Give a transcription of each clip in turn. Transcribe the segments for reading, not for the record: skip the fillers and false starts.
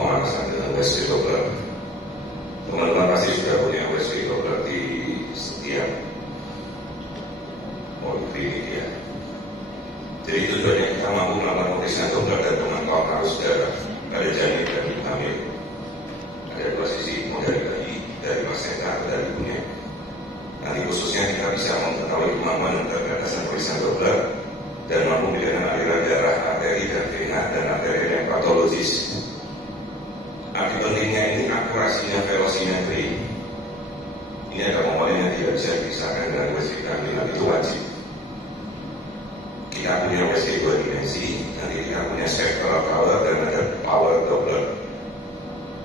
pemanasan dengan USG Doppler. Teman-teman pasti sudah punya USG Doppler di setiap poliklinik ya. Jadi tujuannya kita mampu melakukan pemeriksaan Doppler dan pemantauan arus darah pada janin dan ibu hamil. Ada dua sisi, mau dari bayi, dari placenta, dari ibunya. Nanti khususnya kita bisa mengetahui kemampuan keterbatasan pemeriksaan Doppler dan mampu membedakan aliran darah arteri dan vena dan arteri yang patologis. Arti pentingnya ini akurasinya velocimetri. Ini ada komponen yang tidak bisa dipisahkan dengan USG kehamilan, itu wajib. Kita punya USG dua dimensi, nanti kita punya sectoral power dan ada power Doppler.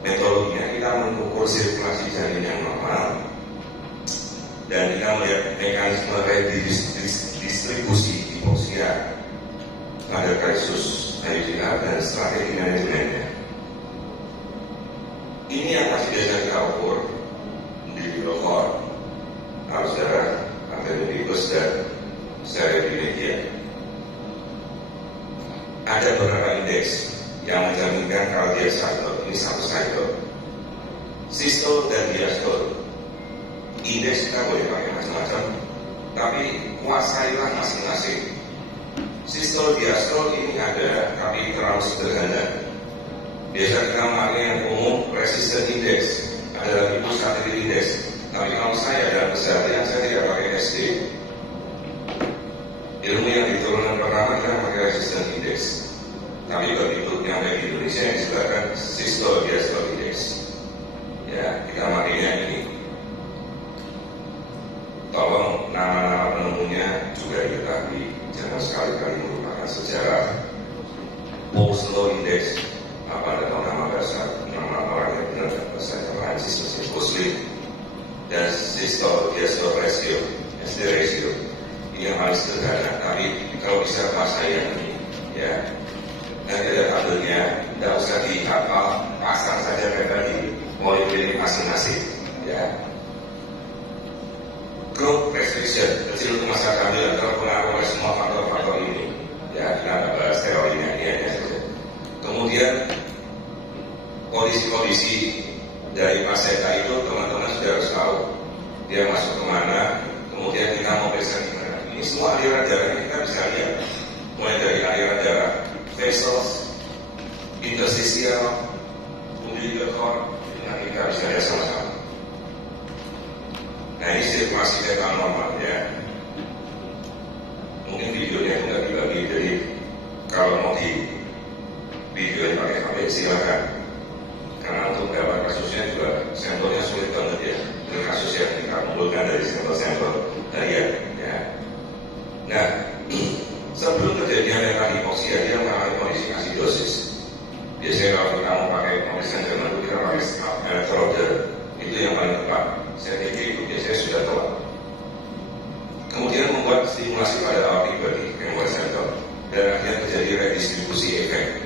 Metodologinya kita mengukur sirkulasi janin yang normal dan kita melihat mekanisme redistribusi hipoksia pada kasus IUCN dan strategi manajemennya. Ini yang masih biasa kita ukur di Lofor, arus darah, arteriolus dan stereomedia. Ada beberapa indeks yang menjaminkan kalau dia cycle, ini satu cycle, sistole dan diastole. Indeks kita boleh pakai macam-macam, tapi kuasailah masing-masing. Sistole diastole ini ada, tapi terlalu sederhana. Biasa kita memakai yang umum resistance index, ada lagi pulsatility index. Tapi kalau saya dalam keseharian saya tidak pakai SD. Ilmu yang diturunkan pertama kita pakai resistance index. Tapi begitu yang ada di Indonesia yang disebutkan sistole diastole index. Ya, kita makainya ini. Tolong nama-nama penemunya juga diketahui, jangan sekali-kali merupakan sejarah. Oslo Index, apa ada nama bahasa, nama orang yang benar bahasa Prancis, mesin Muslim, dan sistole diastole ratio, SD ratio. Ini yang paling sederhana, tapi kalau bisa bahasa yang ini, ya. Nanti ada tabelnya, tidak usah dihafal, pasang saja mereka di poliklinik masing-masing, ya. Growth restriction, kecil untuk masa kehamilan terpengaruh oleh semua faktor-faktor ini. Ya, kita nggak bahas teorinya ini aja saja. Kemudian kondisi-kondisi dari placenta itu teman-teman sudah harus tahu. Dia masuk kemana, kemudian kita mau periksa di mana. Ini semua aliran darahnya kita bisa lihat. Mulai dari aliran darah vessels, interstitial, umbilical cord, nanti kita bisa lihat sama-sama. Nah ini sirkulasi data normalnya. Mungkin videonya nggak dibagi, jadi kalau mau di video yang pakai HP silakan. Karena untuk beberapa kasusnya juga sampelnya sulit banget ya. Ini kasus yang kita kumpulkan dari sampel-sampel harian. Ya. Nah, sebelum kejadian renal hipoksia dia mengalami kondisi asidosis. Biasanya kalau kita mau pakai pemeriksaan Jerman kita pakai elektroda, itu yang paling tepat. Saya pikir itu biasanya sudah telat. Kemudian membuat stimulasi pada awal pribadi, chemosensor, dan akhirnya terjadi redistribusi efek.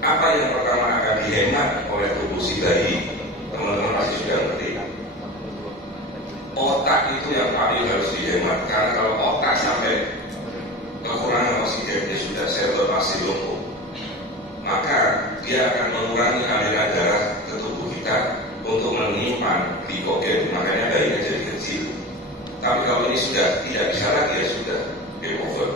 Apa yang pertama akan dihemat oleh tubuh si bayi? Teman-teman pasti sudah ngerti. Otak itu yang paling harus dihemat, karena kalau otak sampai kekurangan oksigen, dia sudah sel pasti lumpuh. Maka dia akan mengurangi aliran darah ke tubuh kita untuk menyimpan glikogen, makanya bayinya jadi kecil. Tapi kalau ini sudah tidak bisa lagi, ya sudah game over.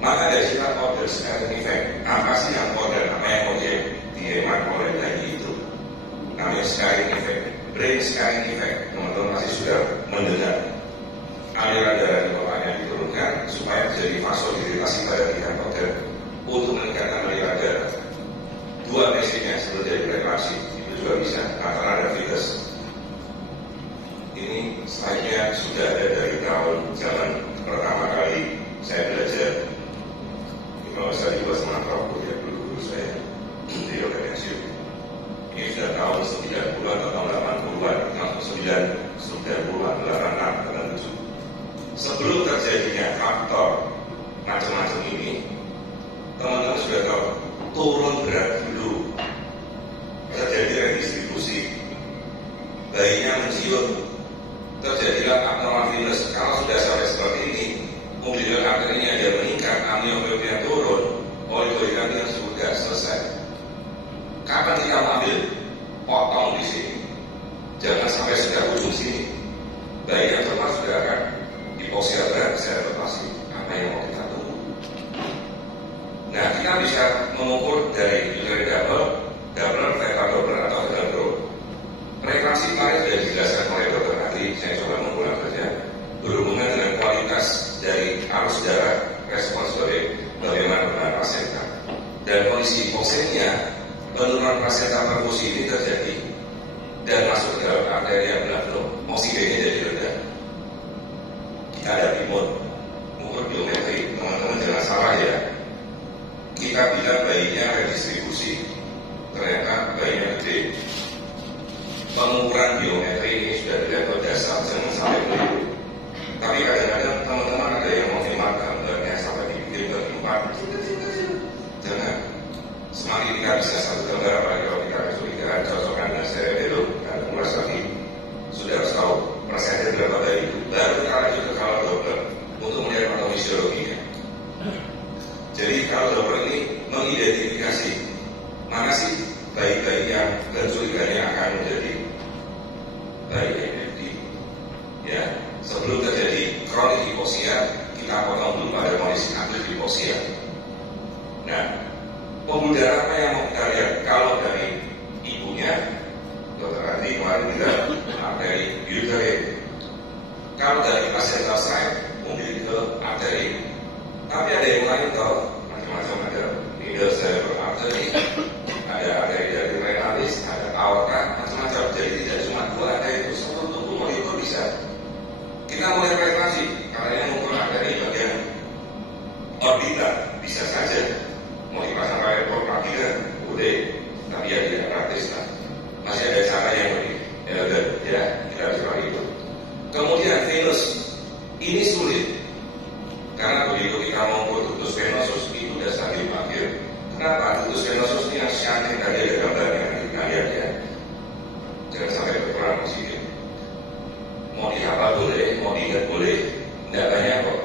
Maka dari sifat order scattering effect, apa sih yang order, apa yang mau dihemat oleh bayi itu? Namanya scattering effect, brain scattering effect. Teman-teman pasti sudah mendengar. Aliran darah di otaknya diturunkan supaya terjadi vasodilatasi pada pihak organ untuk meningkatkan aliran darah. Dua basicnya seperti dari reaksi juga bisa, antara ada fitus. Ini slide-nya sudah ada dari tahun zaman pertama kali saya belajar. Kalau saya dibuat sama Prof. ya dulu saya di organisasi. Ini sudah tahun 90-an atau tahun 80-an, tahun 90-an, 86, 87. Sebelum terjadinya faktor macam-macam ini, teman-teman sudah tahu turun berat dulu. Terjadi redistribusi, bayinya menciut, terjadilah abnormal venous. Kalau sudah sampai seperti ini, umbilical arterinya dia meningkat, amniotropnya turun, oligohidratnya sudah selesai. Kapan kita mau ambil? Potong di sini. Jangan sampai sudah ujung sini. Bayi yang cepat sudah akan diposialkan secara rotation. Apa yang mau kita tunggu? Nah, kita bisa mengukur dari uterine double, fetal double atau fetal growth. Preeklampsi kemarin sudah dijelaskan oleh dokter ahli, saya coba mengulang saja. Berhubungan dengan kualitas dari arus darah, respons dari bagaimana dengan placenta. Dan kondisi hipoksemia, penurunan placenta perfusi ini terjadi dan masuk ke dalam arteria blood flow, oksigennya jadi rendah. Kita ada timun, mengukur biometri, teman-teman jangan salah ya. Kita bilang bayinya redistribusi, ternyata bayinya gede. Pengukuran biometri ini sudah di level dasar, jangan sampai keliru. Tapi kadang-kadang teman-teman ada yang mau hemat gambarnya sampai dibikin berempat. Jangan. Semakin kita bisa satu gambar, apalagi kalau kita kesulitan cocokkan dengan stereo dan mulai lagi sudah harus tahu persentase berapa dari itu. Baru kita lanjut ke color doppler untuk melihat patofisiologinya. Jadi color doppler ini mengidentifikasi mana sih bayi-bayi yang penculikannya akan menjadi bayi NFD. Ya, sebelum terjadi kronik hipoksia, kita potong dulu pada kondisi akut hipoksia. Nah, pembuluh darah apa yang mau kita lihat? Kalau dari ibunya, dokter Andi kemarin bilang arteri uterine. Kalau dari placental side, mungkin ke arteri. Tapi ada yang lain toh, macam-macam ada middle cerebral artery, ada arteri dari renalis, ada aorta, macam-macam. Jadi tidak cuma dua, ada itu semua tunggu molekul bisa. Kita mulai preeklampsi, karena yang mengukur arteri bagian orbital bisa saja. Mau dipasang kayak lagi kan, boleh, tapi ya tidak praktis lah. Masih ada cara yang lebih elegan, ya kita harus lagi itu. Kemudian venus, ini sulit, karena begitu kita mengukur ductus venosus itu sudah stadium akhir. Kenapa? Ductus venosus ini yang cantik tadi ada gambarnya, kita lihat ya. Jangan sampai berkurang positif. Mau dihafal boleh, mau diingat boleh, tidak banyak kok.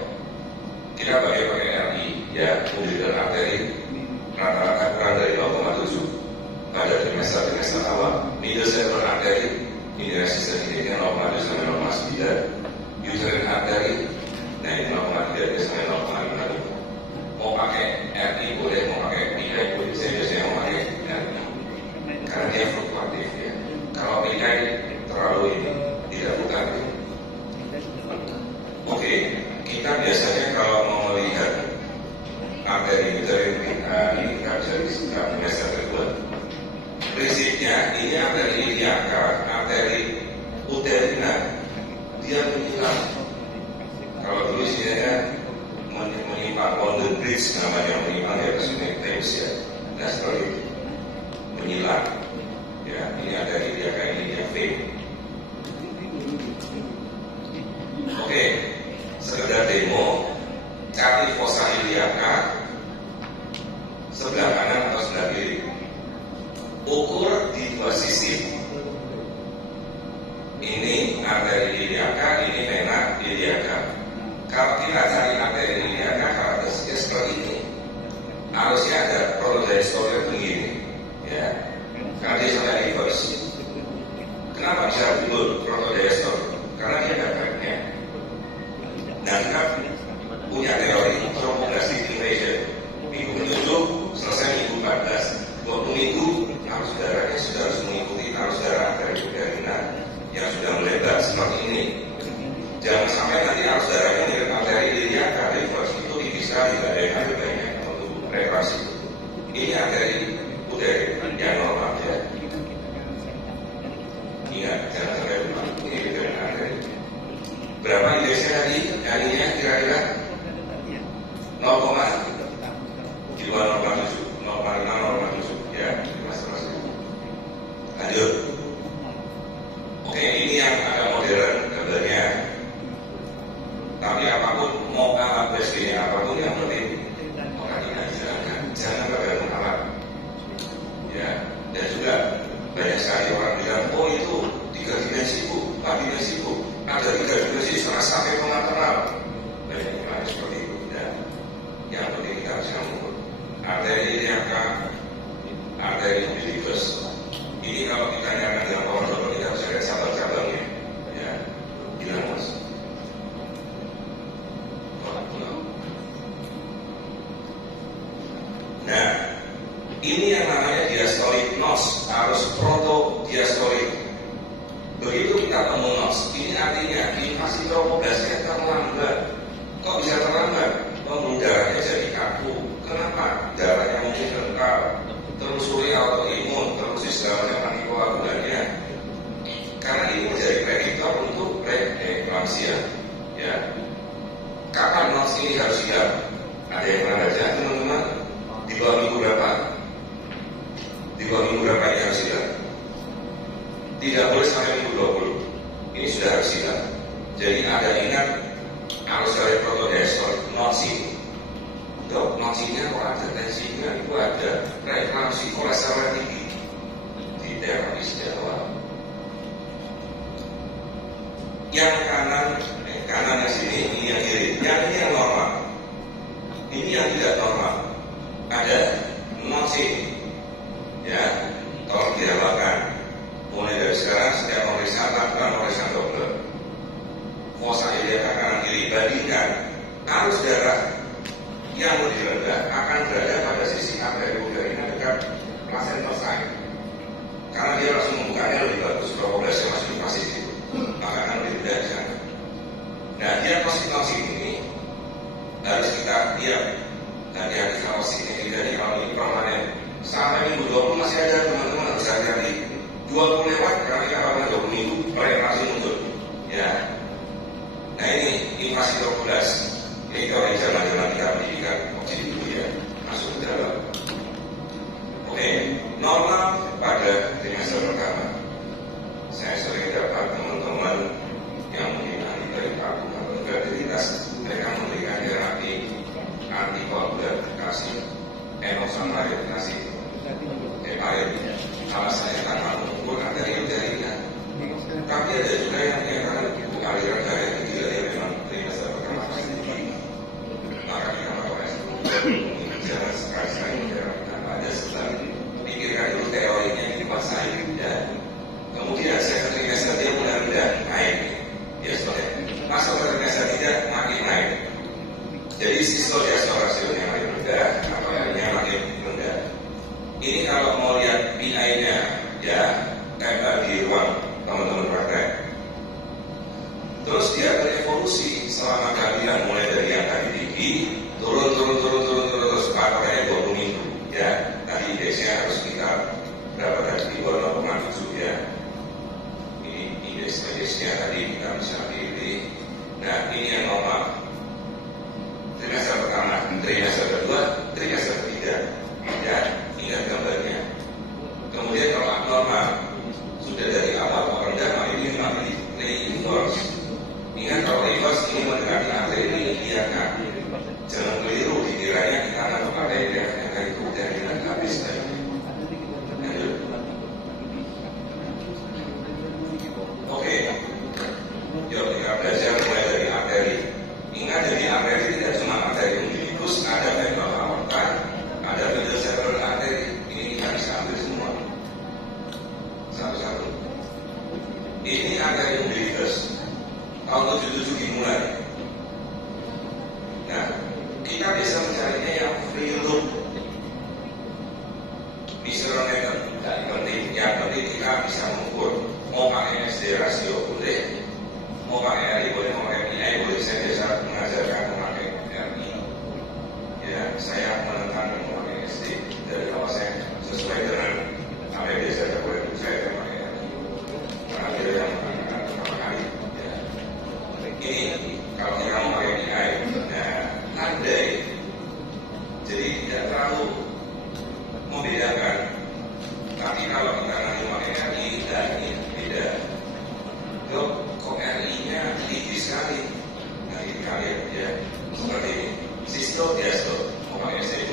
Kita pakai RI, ya, pembuluh arteri. Rata-rata kurang dari 0,7 pada trimester awal. Middle cerebral artery ini resistensnya 0,2 sampai 0,9. Uterine artery, nah ini 0,3 sampai 0,5. Mau pakai RI boleh, mau pakai PI boleh. Saya biasanya mau pakai RI karena dia fluktuatif ya. Kalau PI terlalu ini tidak fluktuatif. Oke, kita biasanya kalau mau melihat arteri uterine ini nggak bisa disebut trimester kedua. Prinsipnya ini arteri iliaca, arteri uterina, dia menyilang. Kalau dulu istilahnya menyimpang on the bridge, namanya menyimpang di atas Thames ya. Nah setelah itu menyilang. Ya, ini arteri iliaca, ini dia vein. Oke, sekedar demo. Cari fossa iliaca sebelah kanan atau sebelah kiri. Ukur di dua sisi. Ini arteri iliaca, ini vena iliaca. Kalau kita cari arteri iliaca, karakteristiknya seperti ini. Harusnya ada protodiastole begini, ya. Karena dia sampai reverse. Kenapa bisa timbul protodiastole? Karena dia ada tracknya. Nah, kita punya teori tromboglastic dilation. Minggu ke-7 selesai minggu 14. 20 minggu arus darahnya sudah harus mengikuti arus darah dari uterina yang sudah melebar seperti ini. Jangan sampai nanti arus darahnya mirip arteri iliaca, reverse itu bisa tidak ada yang ada banyak untuk reparasi. Ini arteri uterina yang normal ya. Ingat, jangan sampai lupa. Ini uterina arteri. Berapa indeksnya tadi? Harinya kira-kira 0, di bawah 0,7, 0,5, 0,7 ya, mas. Lanjut. Oke, ini yang agak modern gambarnya. Tapi apapun mau alat BSD-nya apapun yang penting makanya jangan bergantung alat. Ya, dan juga banyak sekali orang bilang, oh itu 3 dimensi bu, 4 dimensi bu, ada 3 dimensi setengah sampai pengaternal. Banyak yang seperti itu. Ya. Yang penting kita bisa mengukur arteri iliaca, arteri umbilical universe. Ini kalau kita nyatakan dengan power double, kita harus ada cabang-cabangnya. Ya, bilang mas. Nah, ini yang namanya diastolik nos, harus proto-diastolik. Begitu kita temu nos, ini artinya invasi tromboblasnya terlambat. Kok bisa terlambat? Pembuluh darahnya jadi kaku. Kenapa? Darahnya mungkin kental, terus suri autoimun, terus istilahnya antikoagulannya. Karena ini menjadi prediktor untuk preeklamsia. Ya. Kapan nos ini harus siap? Ada yang pernah baca teman-teman? Di bawah minggu berapa? Di bawah minggu berapa ini harus siap? Tidak boleh sampai minggu 20. Ini sudah harus siap. Jadi ada ingat harus dari protodiastol notsi. Dok, notsinya kok ada tensinya? Itu ada preeklamsi kolesterol tinggi. Tidak habis jawab. Yang kanannya sini, ini yang kiri. Yang ini yang normal. Ini yang tidak normal. Ada notsi. Ya, tolong dilakukan. Mulai dari sekarang setiap pemeriksaan lakukan pemeriksaan dokter. Fosa iliaca kanan kiri, bandingkan arus darah yang lebih rendah akan berada pada sisi arteriovenous dekat placenta sign. Karena dia langsung membukanya lebih bagus, tromboblasnya masih di situ, maka akan lebih rendah di sana. Nah, diagnosis ini harus kita lihat. Dan diagnosis ini tidak dialami permanen. Sampai minggu 20 masih ada teman-teman bisa jadi 20 lewat, kami akan 20 minggu langsung muncul. Ya. Nah ini invasi tromboblast. Ini kalau di zaman-zaman kita pendidikan waktu dulu ya, masuk ke dalam. Oke, normal pada trimester pertama. Saya sering dapat teman-teman yang mungkin ahli dari paru atau fertilitas, mereka memberikan terapi antikoagulan kasih, enoxaparin kasih, heparin. Alasannya tanpa mengukur arterial jaringan. Tapi ada juga yang menyatakan aliran darah itu tidak dia memang trimester pertama pasti tinggi. Maka kita melakukan jangan sekali-sekali menjalankan pada setelah pikirkan dulu teorinya dikuasai dan kemudian second trimester dia mulai rendah naik. Ya sebenarnya masuk ke trimester tidak makin naik. Jadi sistoliastol rasionya makin rendah atau R-nya makin rendah. Ini kalau mau lihat PI-nya ya tempel di ruang teman-teman praktek. Terus dia berevolusi selama kalian mulai dari yang tadi tinggi turun terus pakainya 20 minggu ya. Tadi indeksnya harus kita berapa tadi di bawah 0,7 ya. Ini indeksnya tadi kita bisa pilih. Nah ini yang normal. Trimester pertama, trimester kedua, trimester ketiga ya. Ingat gambarnya. Kemudian kalau abnormal sudah dari awal rendah, maka ini memang reverse. Ingat kalau reverse ini mendekati arteri iliaca. Jangan keliru dikiranya kita nangkep arteri iliaca itu dari habis tadi. Oke, yuk kita belajar mulai dari arteri. Ingat jadi arteri tidak cuma arteri umbilikus, ada vena aorta, ada middle cerebral artery. Ini kita bisa ambil semua satu-satu. Ini arteri umbilikus tahun 77 dimulai. Nah, kita bisa mencarinya yang free loop. Visceral method tidak penting. Yang penting kita bisa mengukur. Mau pakai SD rasio boleh, mau pakai RI boleh, mau pakai PI boleh. Saya biasa mengajarkan memakai RI. Ya, saya menentang memakai SD dari awal saya sesuai dengan apa yang biasa saya boleh saya pakai RI. Karena dia yang menggunakan pertama kali. Ya. Ini kalau kita mau pakai PI, nah andai jadi tidak terlalu membedakan. Tapi kalau kita nanti pakai RI, dan ini beda. Dok, kok RI-nya tinggi sekali? Nah ini kalian ya seperti ini. Sistol, diastol, mau pakai SD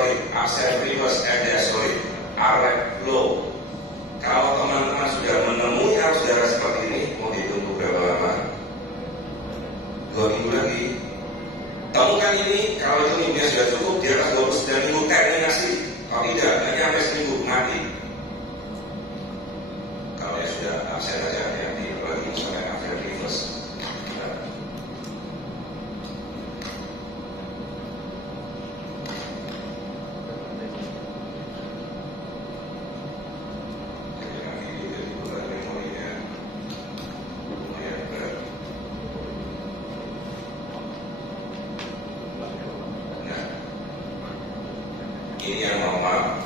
diastolik, absen reverse diastolik, arrest flow. Kalau teman-teman sudah menemui arus darah seperti ini, mau ditunggu berapa lama? 2 minggu lagi. Temukan ini, kalau itu minggunya sudah cukup, di atas 29 minggu terminasi. Kalau tidak, hanya sampai seminggu mati. Kalau ya sudah absen saja, hati-hati, apalagi sampai absen reverse. Ini yang normal,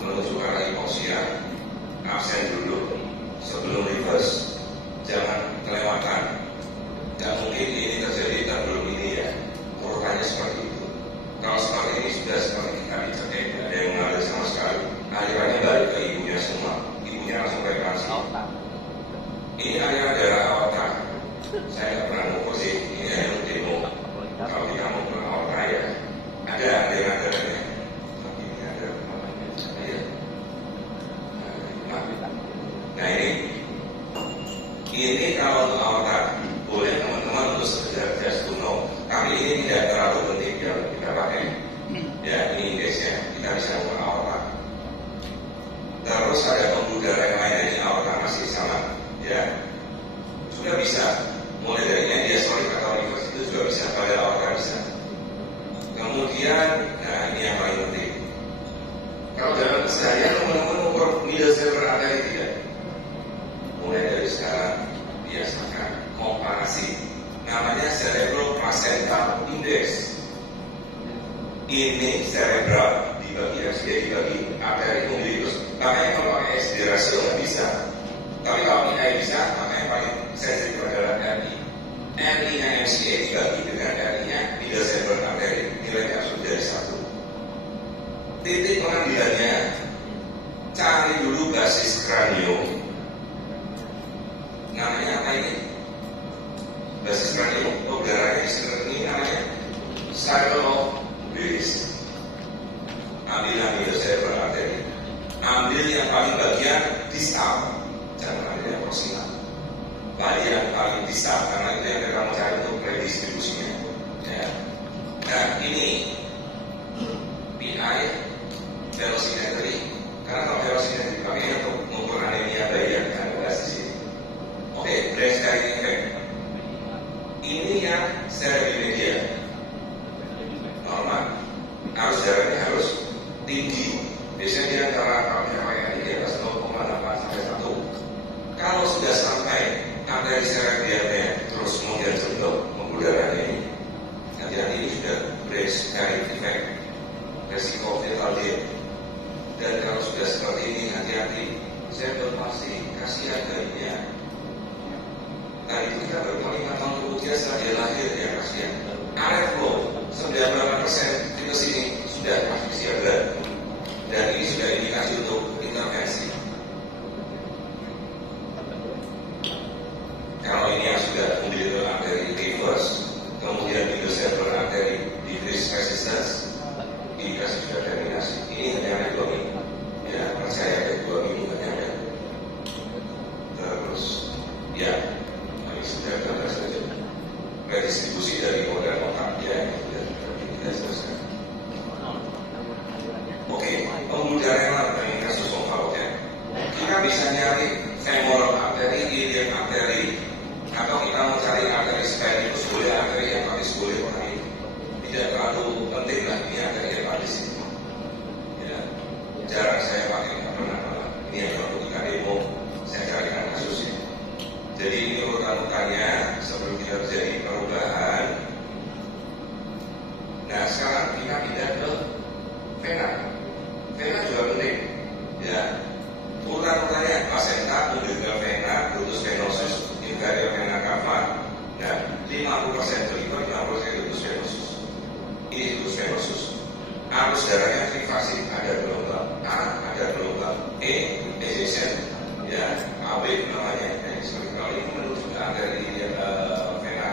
menunjukkan hipoksia, absen dulu sebelum reverse, jangan kelewatan. Tidak mungkin ini terjadi dan belum ini ya, urutannya seperti itu. Kalau seperti ini sudah seperti kita dicek, ada yang mengalir sama sekali, alirannya balik ke ibunya semua, ibunya langsung reparasi. Ini aliran darah aorta, saya nggak pernah ngukur sih, ini hanya demo. Kalau kita mau ke aorta ya, ada aliran darahnya. Nah ini kalau untuk aorta boleh teman-teman untuk sekedar just to know, tapi ini tidak terlalu penting yang kita pakai. Ya ini indeksnya, kita bisa untuk aorta. Terus ada pembuluh darah yang lain, ini aorta masih sama, ya sudah bisa. Mulai dari yang diastolik atau reverse itu juga bisa, pada aorta bisa. Kemudian, nah ini yang paling penting. Kalau dalam keseharian teman-teman ukur middle cerebral artery tidak? Mulai dari sekarang biasakan komparasi, namanya cerebral placental index. Ini cerebral dibagi RCA dibagi arteri umbilikus. Makanya kalau pakai SD ratio nggak bisa. Tapi kalau ini bisa, makanya paling sensitif adalah RI. RI-nya MCA dibagi dengan RI-nya middle cerebral artery, nilainya harus dari 1. Titik pengambilannya, cari dulu basis kranium. Namanya apa ini? Basis kranium, darahnya ini namanya cycle of Willis. Ambil cerebral artery. Ambil yang paling bagian distal, jangan ambil yang proximal. Bagian paling distal, karena itu yang kamu cari untuk redistribusinya. Ya. Nah ini PI velocimetry, karena kalau velocimetry dipakai untuk mengukur anemia bayi yang kita bahas di sini. Oke, brain scarring effect. Ini yang cerebrimedia normal, arus darahnya harus tinggi. Biasanya dia antara di atas 0,8 sampai 1. Kalau sudah sampai arteri cerebrialnya terus kemudian jendol pembuluh darahnya ini, hati-hati ini sudah brain scarring effect, resiko fatal death. Dan kalau sudah seperti ini, hati-hati. Saya pasti kasihan bayinya. Tadi itu kita baru 5 tahun kemudian setelah dia lahir, ya kasihan. Arrest flow 98% di sini sudah asfixia berat. Dan ini sudah indikasi untuk intervensi. Kalau ini yang sudah umbilical artery reverse, kemudian middle cerebral artery decrease resistance, indikasi sudah terminasi. Ini hanya ada 2 minggu. Ya, percaya ada 2 minggu hanya. Terus, ya, ini sudah ada saja. Redistribusi dari organ otak ya, kita selesai. Oke, pembuluh darah yang lain ini kasus ovaloknya. Kita bisa nyari femoral artery, iliac artery, atau kita mau cari arteri sphenius, boleh arteri yang habis boleh orang. Tidak terlalu penting lah ini arteri yang habis. Ya, jarang saya pakai, nggak pernah malah. Ini yang waktu kita demo, saya carikan kasusnya. Jadi ini urutan-urutannya sebelum kita terjadi perubahan. Nah sekarang kita pindah ke vena. Vena juga penting. Ya, urutan-urutannya placenta, umbilical vena, gluteus venosus, inferior vena cava. Nah 50% liver, 50% gluteus venosus. Ini gluteus venosus. Arus darahnya trifasik, ada gelombang A, ada gelombang E, adjacent, ya, AB namanya. Kalau ini menuju ke arteri vena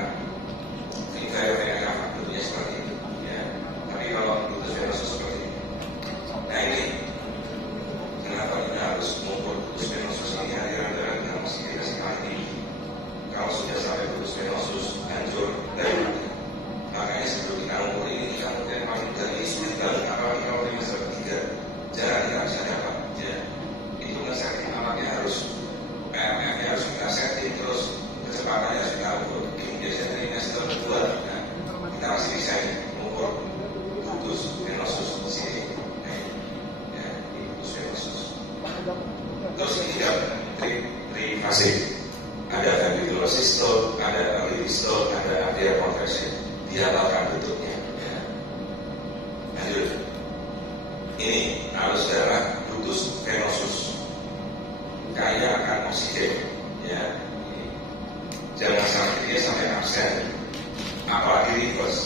inferior vena cava, bentuknya seperti itu. Ya. Tapi kalau gluteus venosus seperti ini. Ini arus darah ductus venosus, kaya akan oksigen, ya. Jangan sampai dia sampai absen, apalagi reverse.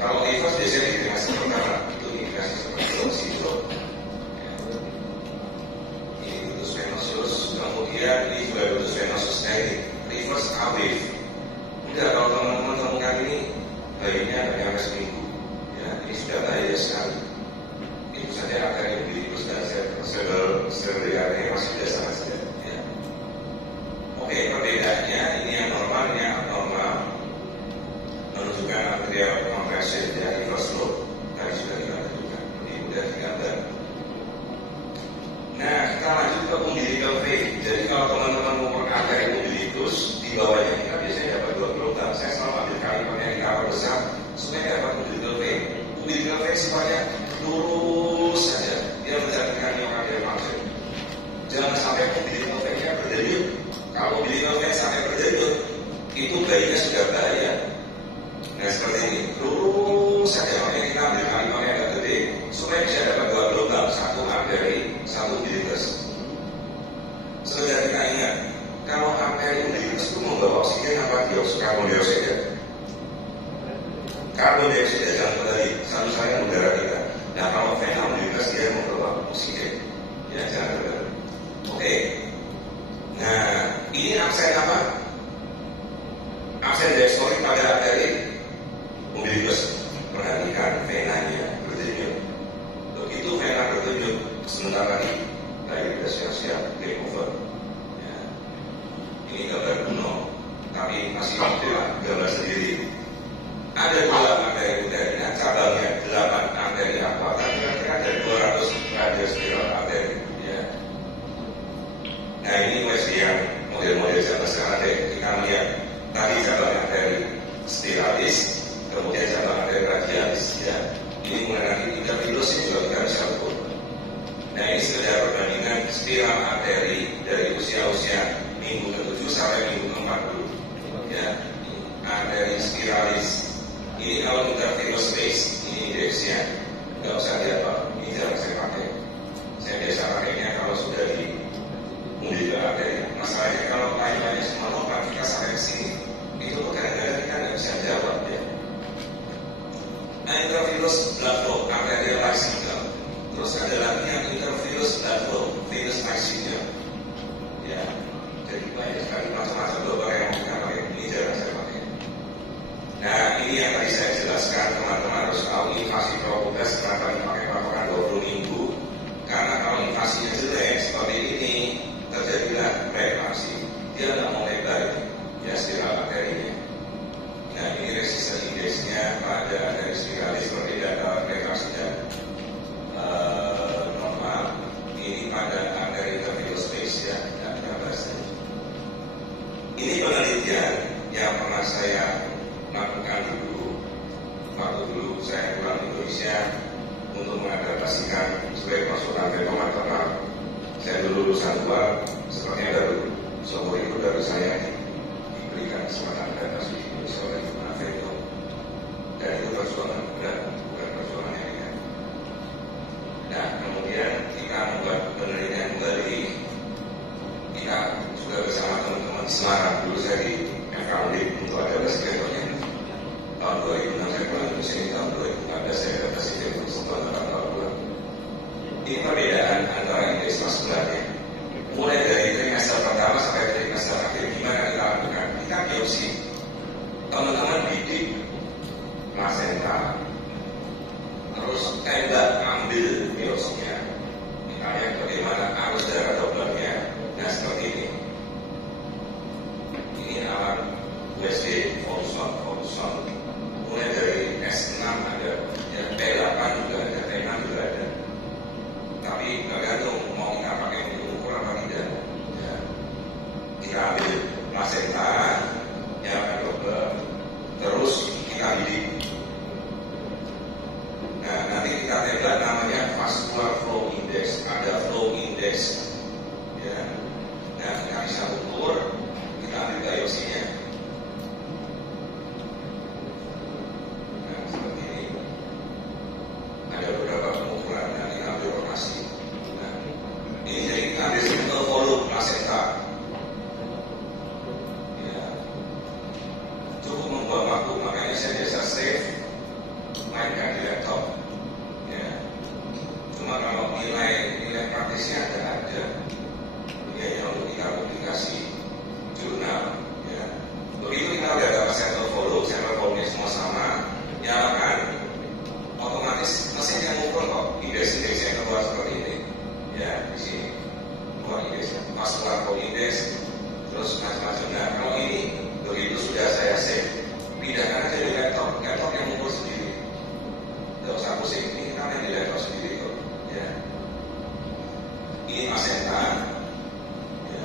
Kalau reverse biasanya indikasi pertama itu indikasi seperti oksigen. Ini ductus venosus, kemudian ini juga ductus venosus dari reverse wave. Udah, kalau teman-teman temukan ini bayinya hanya seminggu, ya, ini sudah bahaya sekali. Itu saja arteri umbilikus dan sel-sel masih biasa saja. Ya. Oke, perbedaannya ini yang normal, ini yang abnormal, menunjukkan arterial compression dari reverse flow. Tadi sudah kita tentukan, lebih mudah digambar. Nah, kita lanjut ke umbilical vein. Jadi kalau teman-teman mengukur arteri umbilikus, di bawahnya kita biasanya dapat 2 gelombang. Saya selalu ambil kalimatnya di kapal besar supaya dapat umbilical vein. Umbilical vein sifatnya lurus saja, dia menjadikan myocardial function. Jangan sampai umbilical vein-nya berdenyut. Kalau umbilical vein sampai berdenyut, itu bayinya sudah bahaya. Nah, seperti ini, lurus saja. Makanya kita ambil kalimatnya agak gede supaya bisa dapat 2 gelombang, satu arteri, satu umbilikus. Sudah kita ingat, kalau arteri umbilikus itu membawa oksigen apa karbon dioksida? Karbon dioksida, jangan kembali, satu saya udara kita. Nah, kalau vena umbilikus dia membawa oksigen, ya jangan kembali. Oke. Nah, ini absen apa? Absen diastolik pada arteri umbilikus. Perhatikan venanya berdenyut. Begitu vena berdenyut, sebentar lagi bayi sudah siap-siap game over. Ya. Ini gambar kuno, tapi masih gambar sendiri. Ada 2 arteri uterina, cabangnya 8 arteri apa? Kira-kira ada 200 radius spiral arteri. Ya. Nah, ini USG yang model-model zaman sekarang deh. Kita lihat tadi cabang arteri spiralis, kemudian cabang arteri radialis. Ya. Ini mengenai intervillus ini juga kita bisa ukur. Nah, ini sekedar perbandingan spiral arteri dari usia-usia minggu ke-7 sampai minggu ke-40. Ya. Arteri spiralis. Ini kalau intervillus space, ini indeksnya, nggak usah lihat Pak, ini jarang saya pakai. Saya biasa pakainya kalau sudah di umbilical arteri. Masalahnya kalau lain-lainnya semua normal, kita sampai ke sini, itu kadang-kadang kita nggak bisa jawab ya. Nah, intervillus blood flow, arterial life signal. Terus ada lagi yang intervillus blood flow, venous life signal. Ya, jadi banyak sekali macam-macam beberapa yang kita pakai, ini jarang saya pakai. Nah, ini yang tadi saya jelaskan, teman-teman harus tahu invasi propugas kenapa dipakai patokan 20 minggu. Karena kalau invasinya jelek seperti ini, terjadilah preeklampsi. Dia nggak mau lebar, ya spiral arterinya. Nah, ini resistance indeksnya pada arteri spiralis seperti data preeklampsi dan normal. Ini pada arteri intervillus space ya, dan bahasanya. Ini penelitian yang pernah saya lakukan waktu dulu saya pulang Indonesia untuk mengadaptasikan sebagai konsultan maternal. Saya dulu lulusan luar, sepertinya baru seumur hidup dari saya diberikan kesempatan adaptasi di Indonesia oleh Naveto. Dan itu perjuangan bukan perjuangan yang ringan. Nah, kemudian kita membuat penelitian kembali. Kita juga bersama teman-teman di Semarang. Dulu saya di FKUD untuk adaptasi ketonnya. Tahun 2006 saya pulang ke sini, tahun 2014 saya adaptasi ke sebuah tempat tahun. Ini perbedaan antara indeks maskularnya. Mulai dari trimester pertama sampai trimester akhir, gimana kita lakukan? Kita biopsi. Teman-teman bidik placenta, terus tembak ambil biopsinya. Kita lihat bagaimana arus darah Dopplernya. Nah, seperti ini. Ini alat USG, Folsom. Mulai dari S6 ada, ya, P8 juga ada, T6 juga ada. Tapi tergantung mau kita pakai untuk ukur apa tidak. Ya. Kita ambil placenta, ya, Doppler, terus kita bidik. Nah, nanti kita tembak namanya vascular flow index, ada flow index. Ya. Nah, kita bisa ukur, kita ambil biopsinya. Nah, seperti ini. Ada beberapa pengukuran, nah, kita ambil nilai praktisnya ada. Ini hanya untuk kita publikasi jurnal. Ya. Begitu kita udah dapat sampel volume semua sama, nyalakan, otomatis mesin yang ngukur kok indeks yang keluar seperti ini. Ya, di sini keluar indeksnya, pas keluar indeks, terus macam-macam. Nah, kalau ini begitu sudah saya save, pindahkan aja di laptop yang ngukur sendiri. Tidak usah pusing, ini kita main di laptop sendiri kok. Ya. Ini Masenta, ya.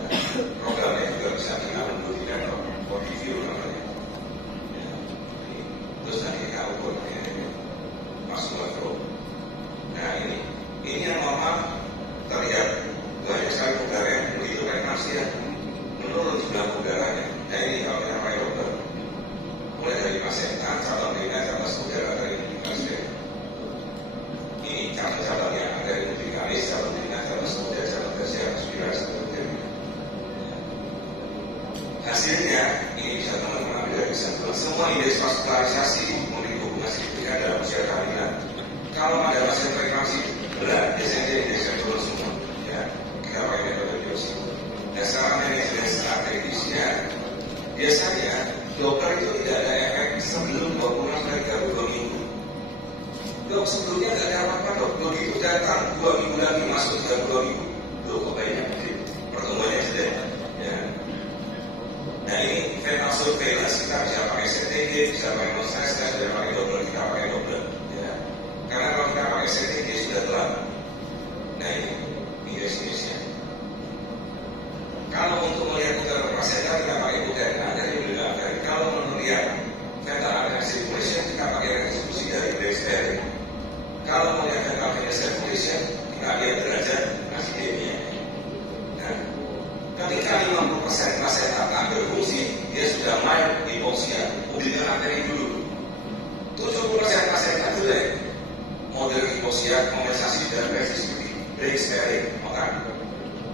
Programnya juga bisa kita unduh di laptop, body view namanya. Ya. Terus nanti kita ukur ini masuk makro. Nah ini yang normal terlihat banyak sekali udaranya begitu kayak nasi ya, menurun jumlah udaranya. Nah ini kalau kita pakai dokter, mulai dari Masenta, cabang bina, cabang udara dari indikasi. Ini cabang-cabang yang ada di indikalis, cabang bina, cabang udara, cabang tersier, aspirasi, seperti itu. Hasilnya ini bisa teman-teman ambil dari sampel. Semua indeks vaskularisasi memiliki hubungan signifikan dalam usia kehamilan. Kalau ada pasien preeklamsi berat, biasanya dia indeks yang turun semua. Ya, kita pakai metode biopsi. Dan sekarang manajemen strategisnya, biasanya dokter itu tidak ada efek sebelum 20 hari 2 minggu. Dok, sebelumnya tidak ada apa-apa dok. Begitu datang 2 minggu lagi masuk 2 minggu, dok kok banyak pertumbuhannya jelek. Ya. Nah ini fetal surveillance, kita bisa pakai CTG, bisa pakai non-stress, kita sudah pakai Doppler, kita pakai Doppler. Ya. Karena kalau kita pakai CTG sudah telat. Nah ini indeks-indeksnya. Kalau untuk melihat udara placenta kita pakai udara dari udara dari. Kalau melihat fetal arterial circulation kita pakai resolusi dari BSR. Kalau melihat fetal arterial circulation kita lihat derajat asidemia. Nah, ketika 50% placenta tak berfungsi, dia sudah main hipoksia, modelnya arteri dulu. 70% placenta jelek, model hipoksia, kompensasi dan resistisi, break sparing, makan.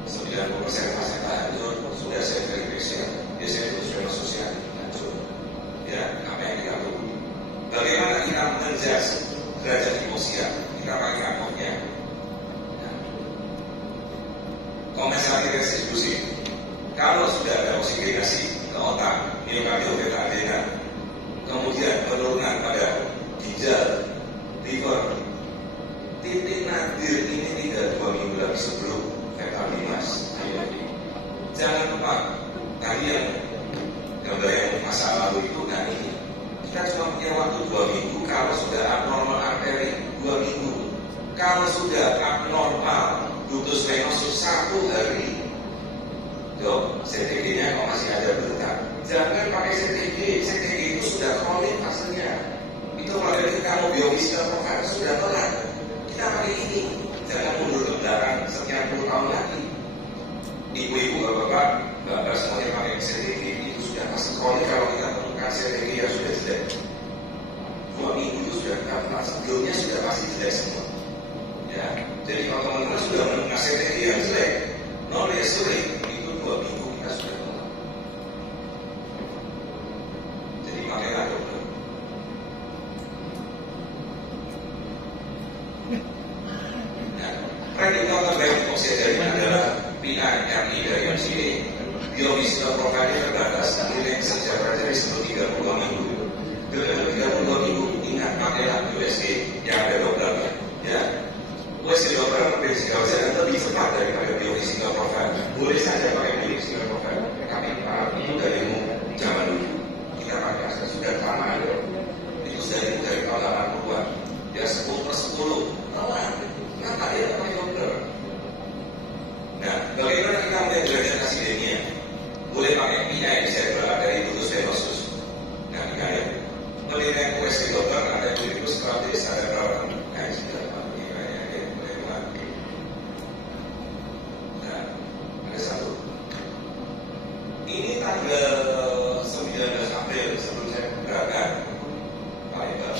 90% placenta hancur, sudah severe hipoksia, biasanya itu sudah sosial hancur. Ya, apa yang kita tunggu? Bagaimana kita menjudge derajat hipoksia? Kita pakai angkotnya. Kompensasi restitusi. Kalau sudah ada oksigenasi ke otak, miokardium beta adena, kemudian penurunan pada ginjal, liver, titik nadir ini 3-2 minggu lagi sebelum fetal limas. Jangan lupa tadi yang gambar yang masa lalu itu, nah ini kita cuma punya waktu 2 minggu. Kalau sudah abnormal arteri 2 minggu, kalau sudah abnormal ductus venosus 1 hari, dok, CTG-nya kok masih ada berita. Jangan pakai CTG itu sudah kronik hasilnya. Itu kalau kita mau biofisial profil sudah telat. Kita pakai ini, jangan mundur ke belakang sekian puluh tahun lagi. Ibu-ibu, bapak-bapak semuanya pakai CTG itu sudah pasti kronik. Kalau kita temukan CTG yang sudah jelek, 2 minggu itu sudah telat. Sebelumnya sudah pasti jelek semua. Ya, jadi kalau teman-teman sudah menemukan CTG yang jelek, non restoring itu 2 minggu kita sudah telat. Jadi pakailah dokter. Nah, prediktor terbaik hipoksia dari adalah PIRI dari MCD. Biofisial profilnya terbatas, nilai sejahtera dari 32 minggu. Dengan 32 minggu, ingat pakailah USG yang ada dokternya. Ya. USG dokter berbeda lebih cepat daripada biofisial profile. Boleh saja pakai biofisial profile, tapi itu dari ilmu zaman dulu. Kita pakai asal sudah lama ada. Itu sudah dari tahun 80-an. Ya 10/10. Telat. Kenapa dia pakai dokter? Nah, bagaimana kita melihat derajat asidemia? Boleh pakai PI bisa dari ductus venosus. Nah, kita lihat penilaian USG dokter ada klinikus strategis ada berapa? Nah, sudah ini tanggal 19 April sebelum saya berangkat Pak Iqbal.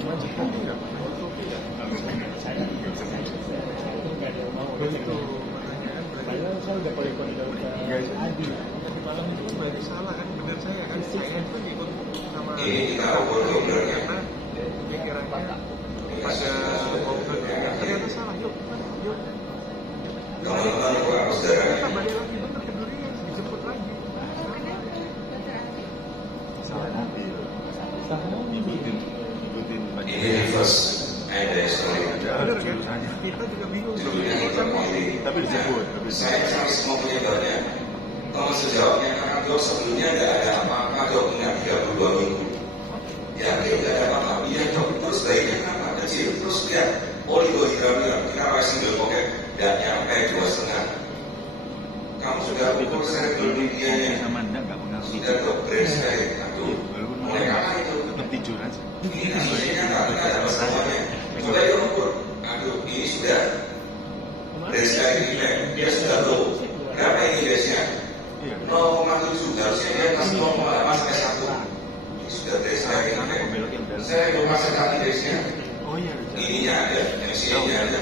Saya nggak ada yang mau. Itu saya udah kode-kode ke Adi. Tadi malam itu kan berarti salah kan, benar saya kan, saya itu kan ikut sama. Ini kita ukur dokternya. Dia kira pada mobil ternyata salah. Yuk. Teman-teman, aku saudara. Kita balik lagi bener ke Durian, dijemput lagi. Salah nanti. Ini reverse ada story. Bener kan? Kita juga bingung. Judulnya hipermoili. Tapi disebut. Saya semua punya banyak. Teman sejawabnya karena dok sebelumnya tidak ada apa-apa, dok punya 32 minggu. Ya, tidak ada apa-apa. Iya dok, terus baiknya kenapa? Kecil, terus lihat oligohidramnya kita masih single pocket, tidak nyampe 2,5. Kamu sudah ukur cerebromedia-nya, sudah dok brain scan. Aduh, mulai kapan itu? Tetap tidur aja. Ini hasilnya nggak ada masalahnya. Coba dia ukur. Aduh, ini sudah brain scan effect, dia sudah low. Berapa ini biasanya? 0,7, harusnya dia pas 0,8 sampai 1. Ini sudah brain scan effect. Saya belum masuk kali biasanya. Ininya ada, MCA-nya ada.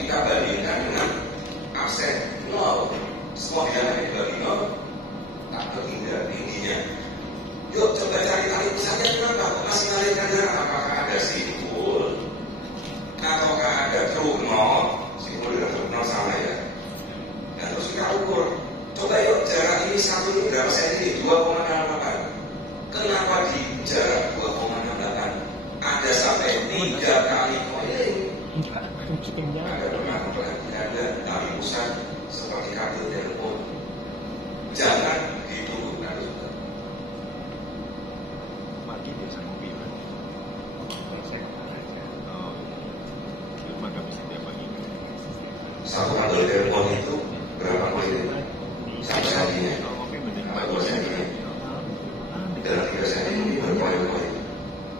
Kita bandingkan dengan absen 0. Semua bilangan dibagi 0. Tak terhingga tingginya. Yuk coba cari tali pusatnya kenapa? Masih mengalirkan darah. Apakah ada simpul? Ataukah ada truk 0? Simpul dengan truk 0 sama ya. Dan terus kita ukur. Coba yuk jarak ini satu ini berapa senti? 2,68. Kenapa di jarak 2,68 ada sampai 3 kali coiling? Ada pernah perhatian tali pusat seperti kabel telepon. Jangan ditunggu kalau sudah. Pagi biasa ngopi kan? Oh, cuma nggak bisa tiap pagi. Satu kabel telepon itu berapa coiling? 1 sentinya. Kalau ngopi mending Atau 2 sentinya. Dalam 3 senti ini berpoin-poin.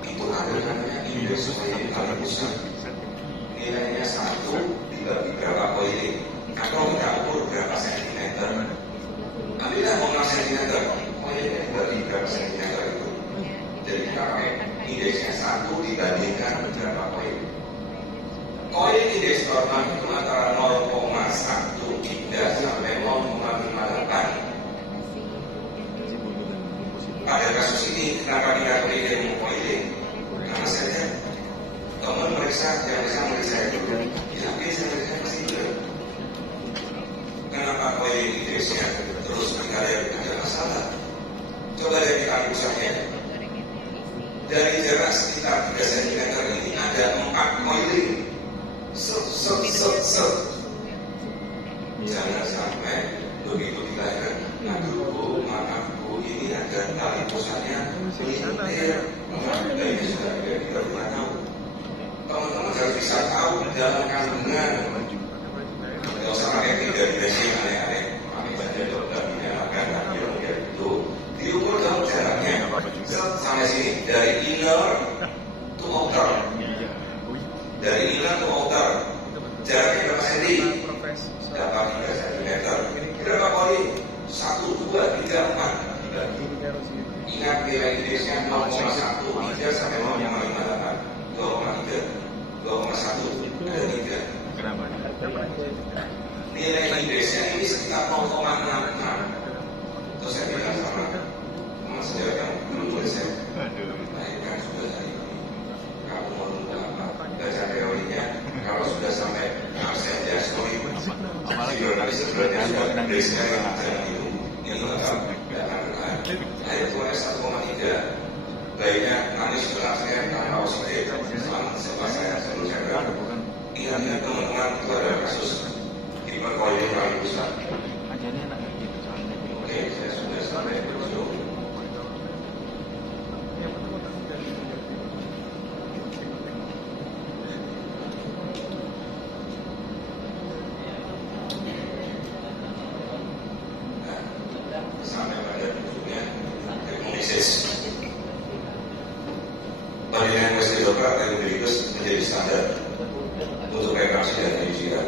Itu kabel namanya indeks coiling tali pusat. Nilainya 1 dibagi berapa coiling. Atau kita ukur berapa sentimeter. Ambillah 5 cm, coilingnya dibagi berapa sentimeter itu. Jadi kita pakai indeksnya 1 dibandingkan berapa coil. Coil indeks normal itu antara 0,13 sampai 0,58. Pada kasus ini, kenapa kita pilih coiling? Karena saya lihat teman meriksa, yang bisa meriksa itu, yakin saya meriksa pasti benar. Kenapa coiling indeksnya terus kita lihat ada masalah? Coba lihat di tali pusatnya. Dari jarak sekitar 3 cm ini ada 4 coiling. Jangan sampai begitu dilahirkan. Aduh, maaf bu, ini ada tali pusatnya melintir. Ini sudah kita belum tahu. Teman-teman harus bisa tahu dalam kandungan. Tidak usah pakai tiga-tiganya yang aneh-aneh. Pakai saja dokter menyalakan kira-kira itu. Diukur dalam jaraknya sampai sini dari inner to outer. Dari inner to outer jaraknya berapa senti? Dapat 3 cm. Berapa kali? 1, 2, 3, 4 dibagi. Ingat nilai indeksnya 0,13 sampai 0,58. 2,3, 2,1 ada 3. Kenapa? Nilai indeksnya ini sekitar 0,66. Terus saya bilang sama teman sejawat yang belum boleh saya lahirkan sudah hari ini. Kamu mau nunggu apa? Baca teorinya. Kalau sudah sampai absen diastoli, Apalagi habis sebenarnya sudah indeksnya jangan itu. Ini bakal tidak akan bertahan. Air keluarnya 1,3. Baiknya nanti setelah saya tahu setelah saya sebelum saya berada. Ingat teman-teman itu ada kasus hiperkoiling tali pusat. Ajarnya enak gitu soalnya. Oke, saya sudah sampai berujung. Sampai pada ujungnya hipnosis. Pembinaan West Dokter akan menjadi standar untuk rekreasi dan pendidikan.